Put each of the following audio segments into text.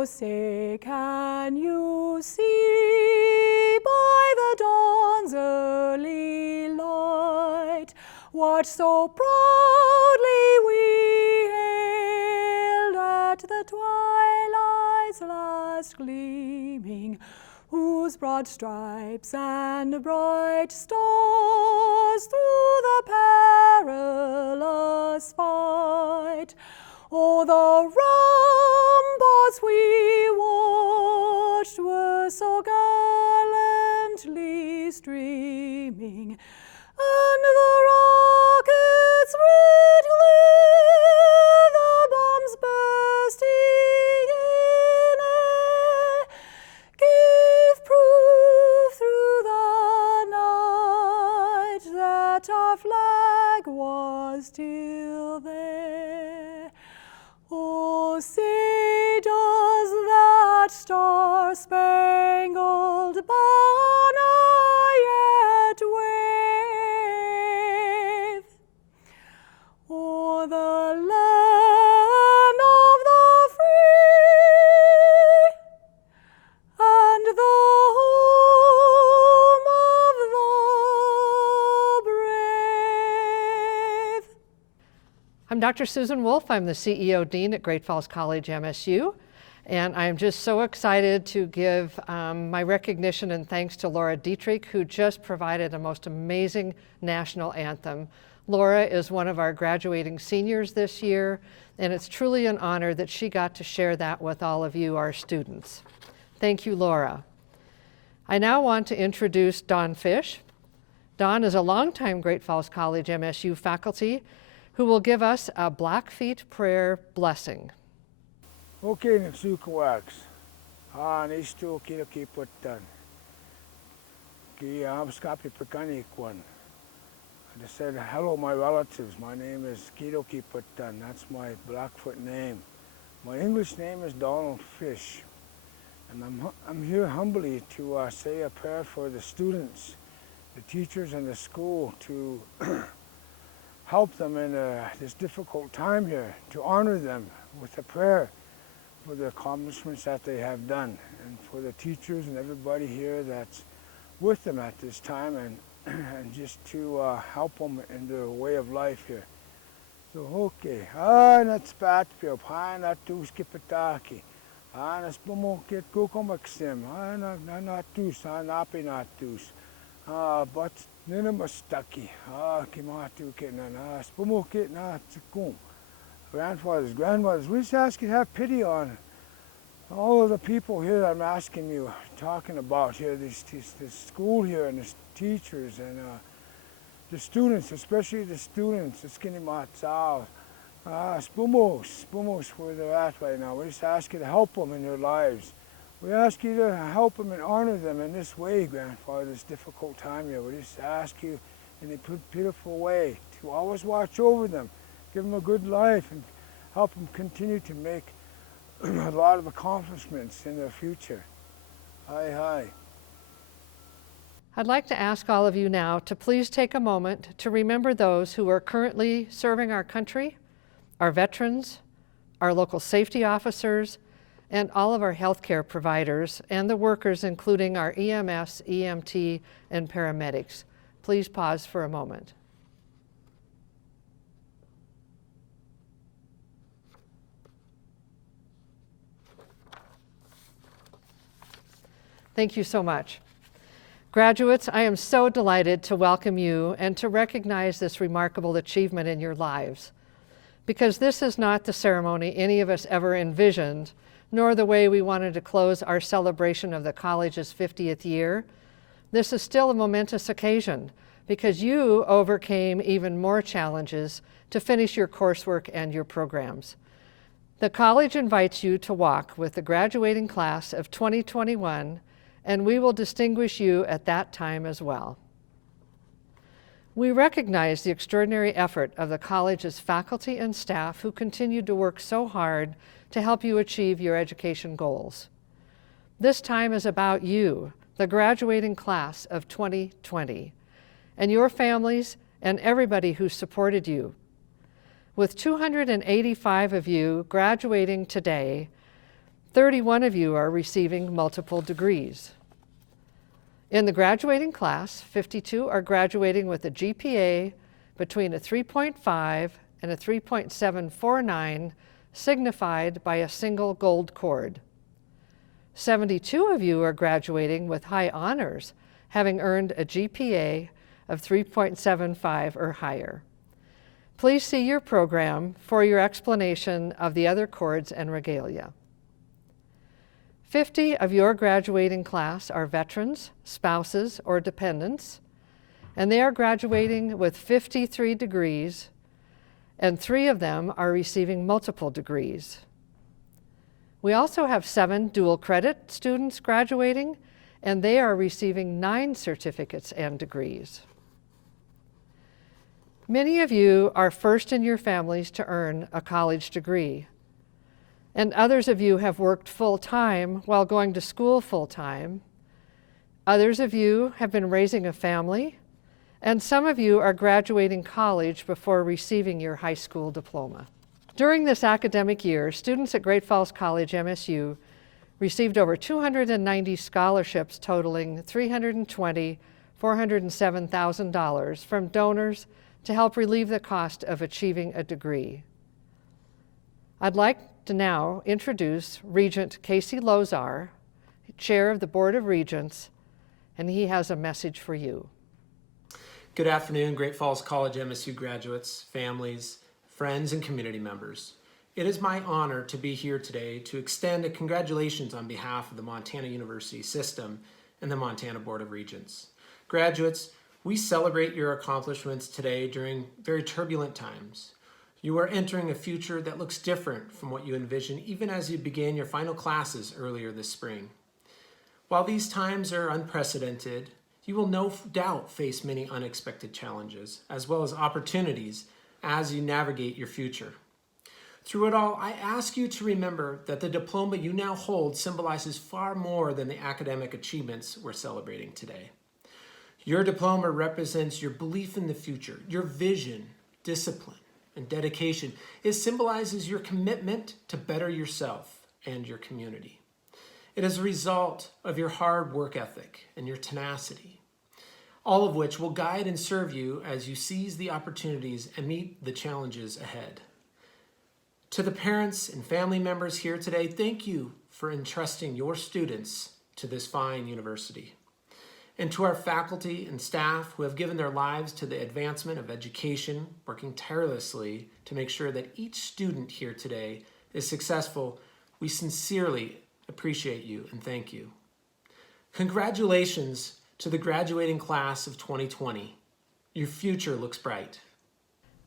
Oh, say, can you see by the dawn's early light what so proudly we hailed at the twilight's last gleaming, whose broad stripes and bright stars through the perilous fight, oh, the ramparts we watched were so gallantly streaming, and the rockets' red glare, the bombs bursting in air, gave proof through the night that our flag was still there. Oh, say, does that star-spangled banner yet wave o'er the land of the free and the home of the brave? I'm Dr. Susan Wolf. I'm the CEO Dean at Great Falls College MSU, and I'm just so excited to give my recognition and thanks to Laura Dietrich, who just provided a most amazing national anthem. Laura is one of our graduating seniors this year, and it's truly an honor that she got to share that with all of you, our students. Thank you, Laura. I now want to introduce Dawn Fish. Dawn is a longtime Great Falls College MSU faculty who will give us a Blackfeet prayer blessing. Okay, Nipsukawax. Nisto Kilaki Putan. Ki Amskapi Pekanikwan. I just said, hello, my relatives. My name is Kidoki Putan. That's my Blackfoot name. My English name is Donald Fish. And I'm here humbly to say a prayer for the students, the teachers, and the school to help them in this difficult time here, to honor them with a prayer for the accomplishments that they have done, and for the teachers and everybody here that's with them at this time, and just to help them in their way of life here. So, okay. That's Patpio, Panatus Kipataki, Anas Bumokit Kukomaksim, Anatus, Anapinatus, but Ninamastaki, Kimatu Kitna, Spumokit Natsukum. Grandfathers, grandmothers, we just ask you to have pity on all of the people here that I'm asking you, talking about here, this school here, and the teachers, and the students, especially the students, the skinny matzal, spumos, where they're at right now. We just ask you to help them in their lives. We ask you to help them and honor them in this way, Grandfather, this difficult time here. We just ask you in a beautiful way to always watch over them, give them a good life, and help them continue to make a lot of accomplishments in their future. Hi. I'd like to ask all of you now to please take a moment to remember those who are currently serving our country, our veterans, our local safety officers, and all of our healthcare providers, and the workers, including our EMS, EMT, and paramedics. Please pause for a moment. Thank you so much. Graduates, I am so delighted to welcome you and to recognize this remarkable achievement in your lives. Because this is not the ceremony any of us ever envisioned, nor the way we wanted to close our celebration of the college's 50th year. This is still a momentous occasion because you overcame even more challenges to finish your coursework and your programs. The college invites you to walk with the graduating class of 2021, and we will distinguish you at that time as well. We recognize the extraordinary effort of the college's faculty and staff who continue to work so hard to help you achieve your education goals. This time is about you, the graduating class of 2020, and your families and everybody who supported you. With 285 of you graduating today, 31 of you are receiving multiple degrees. In the graduating class, 52 are graduating with a GPA between a 3.5 and a 3.749, signified by a single gold cord. 72 of you are graduating with high honors, having earned a GPA of 3.75 or higher. Please see your program for your explanation of the other cords and regalia. 50 of your graduating class are veterans, spouses, or dependents, and they are graduating with 53 degrees, and 3 of them are receiving multiple degrees. We also have 7 dual credit students graduating, and they are receiving 9 certificates and degrees. Many of you are first in your families to earn a college degree, and others of you have worked full-time while going to school full-time. Others of you have been raising a family, and some of you are graduating college before receiving your high school diploma. During this academic year, students at Great Falls College, MSU, received over 290 scholarships totaling $407,000 from donors to help relieve the cost of achieving a degree. I'd like to now introduce Regent Casey Lozar, Chair of the Board of Regents, and he has a message for you. Good afternoon, Great Falls College MSU graduates, families, friends, and community members. It is my honor to be here today to extend a congratulations on behalf of the Montana University System and the Montana Board of Regents. Graduates, we celebrate your accomplishments today during very turbulent times. You are entering a future that looks different from what you envisioned even as you began your final classes earlier this spring. While these times are unprecedented, you will no doubt face many unexpected challenges, as well as opportunities as you navigate your future. Through it all, I ask you to remember that the diploma you now hold symbolizes far more than the academic achievements we're celebrating today. Your diploma represents your belief in the future, your vision, discipline, and dedication. It symbolizes your commitment to better yourself and your community. It is a result of your hard work ethic and your tenacity, all of which will guide and serve you as you seize the opportunities and meet the challenges ahead. To the parents and family members here today, thank you for entrusting your students to this fine university. And to our faculty and staff who have given their lives to the advancement of education, working tirelessly to make sure that each student here today is successful, we sincerely appreciate you and thank you. Congratulations to the graduating class of 2020. Your future looks bright.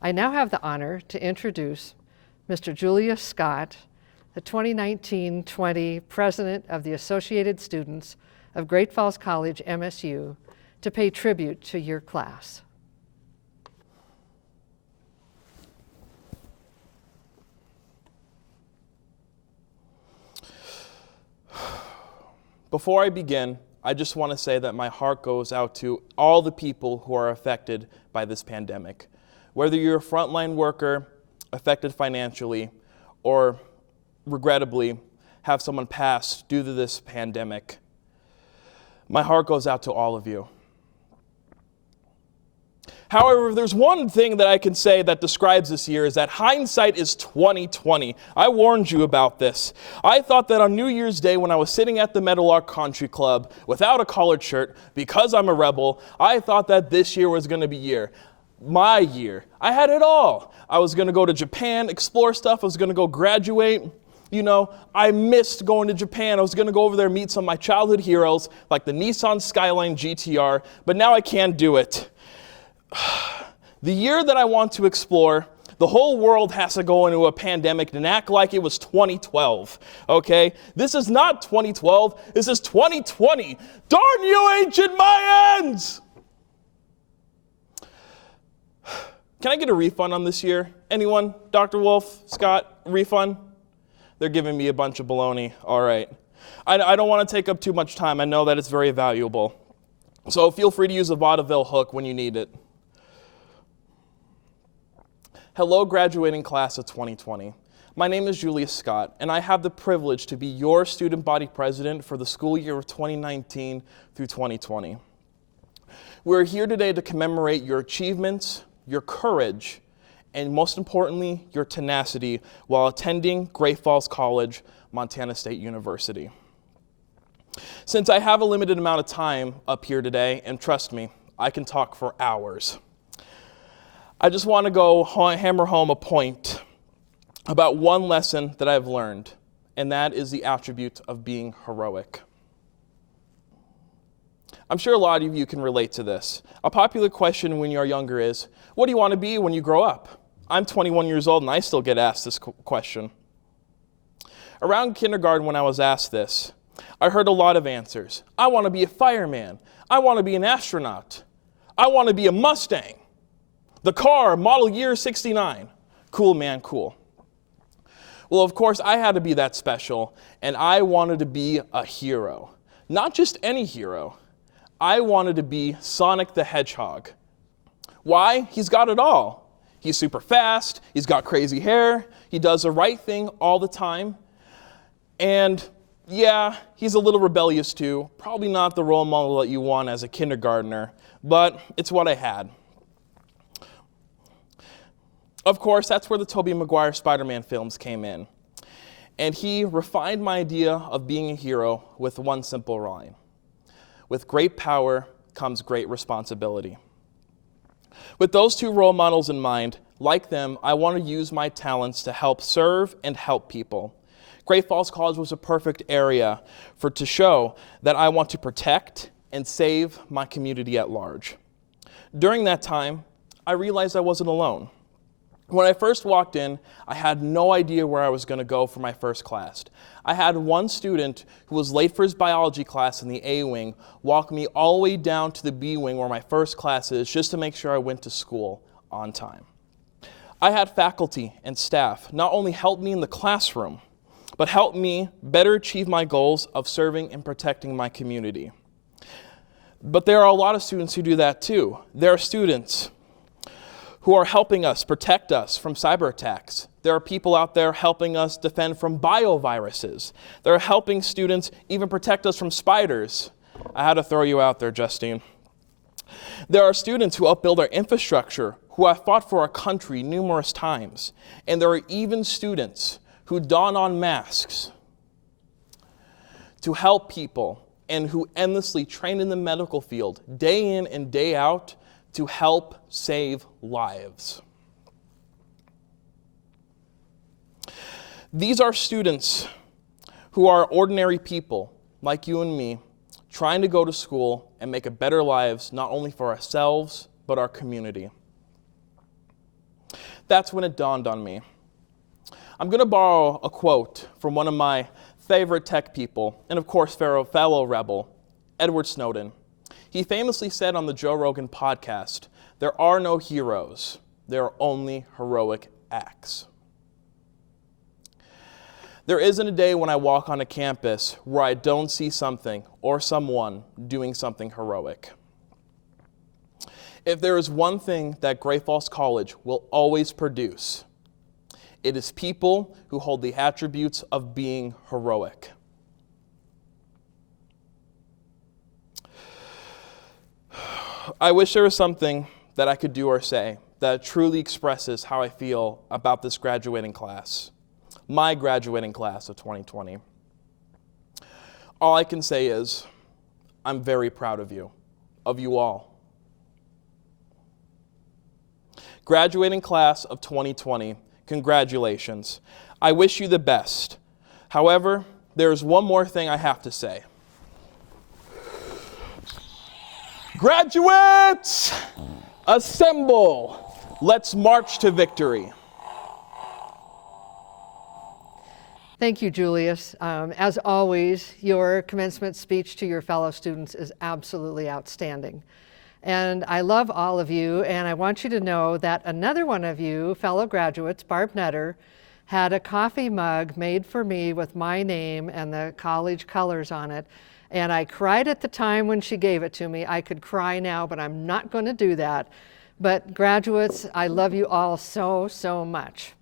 I now have the honor to introduce Mr. Julius Scott, the 2019-20 President of the Associated Students of Great Falls College, MSU, to pay tribute to your class. Before I begin, I just want to say that my heart goes out to all the people who are affected by this pandemic. Whether you're a frontline worker, affected financially, or regrettably have someone pass due to this pandemic, my heart goes out to all of you. However, there's one thing that I can say that describes this year is that hindsight is 20/20. I warned you about this. I thought that on New Year's Day when I was sitting at the Meadowlark Country Club without a collared shirt, because I'm a rebel, I thought that this year was going to be my year. I had it all. I was going to go to Japan, explore stuff. I was going to go graduate. You know, I missed going to Japan. I was going to go over there and meet some of my childhood heroes, like the Nissan Skyline GTR, but now I can't do it. The year that I want to explore, the whole world has to go into a pandemic and act like it was 2012, okay? This is not 2012. This is 2020. Darn you, ancient Mayans! Can I get a refund on this year? Anyone? Dr. Wolf, Scott, refund? They're giving me a bunch of baloney. All right. I don't want to take up too much time. I know that it's very valuable. So feel free to use a vaudeville hook when you need it. Hello, graduating class of 2020. My name is Julius Scott, and I have the privilege to be your student body president for the school year of 2019 through 2020. We're here today to commemorate your achievements, your courage, and most importantly, your tenacity while attending Great Falls College, Montana State University. Since I have a limited amount of time up here today, and trust me, I can talk for hours, I just want to go hammer home a point about one lesson that I've learned, and that is the attribute of being heroic. I'm sure a lot of you can relate to this. A popular question when you're younger is, what do you want to be when you grow up? I'm 21 years old and I still get asked this question. Around kindergarten when I was asked this, I heard a lot of answers. I want to be a fireman. I want to be an astronaut. I want to be a Mustang. The car, model year 69. Cool, man, cool. Well, of course, I had to be that special, and I wanted to be a hero. Not just any hero. I wanted to be Sonic the Hedgehog. Why? He's got it all. He's super fast, he's got crazy hair, he does the right thing all the time, and yeah, he's a little rebellious too. Probably not the role model that you want as a kindergartner, but it's what I had. Of course, that's where the Tobey Maguire Spider-Man films came in. And he refined my idea of being a hero with one simple line. With great power comes great responsibility. With those two role models in mind, like them, I want to use my talents to help serve and help people. Great Falls College was a perfect area to show that I want to protect and save my community at large. During that time, I realized I wasn't alone. When I first walked in, I had no idea where I was going to go for my first class. I had one student who was late for his biology class in the A wing walk me all the way down to the B wing where my first class is just to make sure I went to school on time. I had faculty and staff not only help me in the classroom, but help me better achieve my goals of serving and protecting my community. But there are a lot of students who do that too. There are students who are helping us protect us from cyber attacks. There are people out there helping us defend from bioviruses. They're helping students even protect us from spiders. I had to throw you out there, Justine. There are students who help build our infrastructure, who have fought for our country numerous times. And there are even students who don on masks to help people and who endlessly train in the medical field day in and day out to help save lives. These are students who are ordinary people like you and me, trying to go to school and make a better lives, not only for ourselves, but our community. That's when it dawned on me. I'm going to borrow a quote from one of my favorite tech people, and of course, fellow rebel, Edward Snowden. He famously said on the Joe Rogan podcast, "There are no heroes, there are only heroic acts." There isn't a day when I walk on a campus where I don't see something or someone doing something heroic. If there is one thing that Great Falls College will always produce, it is people who hold the attributes of being heroic. I wish there was something that I could do or say that truly expresses how I feel about this graduating class, my graduating class of 2020. All I can say is, I'm very proud of you all. Graduating class of 2020, congratulations. I wish you the best. However, there's one more thing I have to say. Graduates, assemble. Let's march to victory. Thank you, Julius. As always, your commencement speech to your fellow students is absolutely outstanding. And I love all of you, and I want you to know that another one of you, fellow graduates, Barb Netter, had a coffee mug made for me with my name and the college colors on it. And I cried at the time when she gave it to me. I could cry now, but I'm not going to do that. But graduates, I love you all so, so much.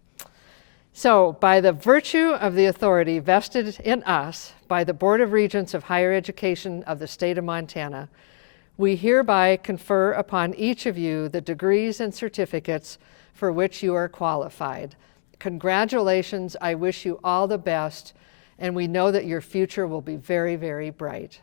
So, by the virtue of the authority vested in us by the Board of Regents of Higher Education of the state of Montana, we hereby confer upon each of you the degrees and certificates for which you are qualified. Congratulations, I wish you all the best, and we know that your future will be very, very bright.